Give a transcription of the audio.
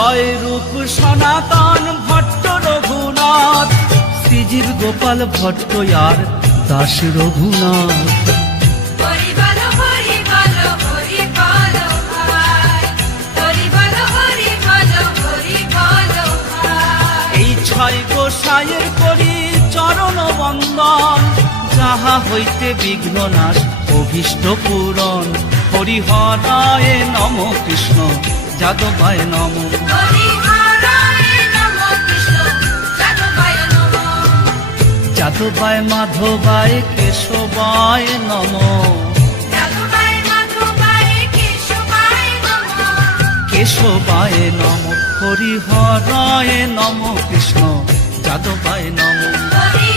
জয় রূপ সনাতন ভট্ট রঘুনাথ, শ্রীজীব গোপাল ভট্ট আর দাস রঘুনাথ। হরি বলো হরি বলো হরি বলো ভাই, হরি বলো হরি বলো হরি বলো ভাই। এই ছয় গোসাইয়ের করি চরণ বন্দন, যাহা হইতে বিঘ্ন নাশ অভীষ্ট পূরণ। হরিহরায় নম কৃষ্ণ যাদবায় নম, হরি হরায় নমো কৃষ্ণ যাদবায় নমো, যাদবায় মাধবায় কেশবায় নম, যাদবায় মাধবায় কেশবায় নমো, কেশবায় নম। হরিহরায় নম কৃষ্ণ যাদবায় নম। হরি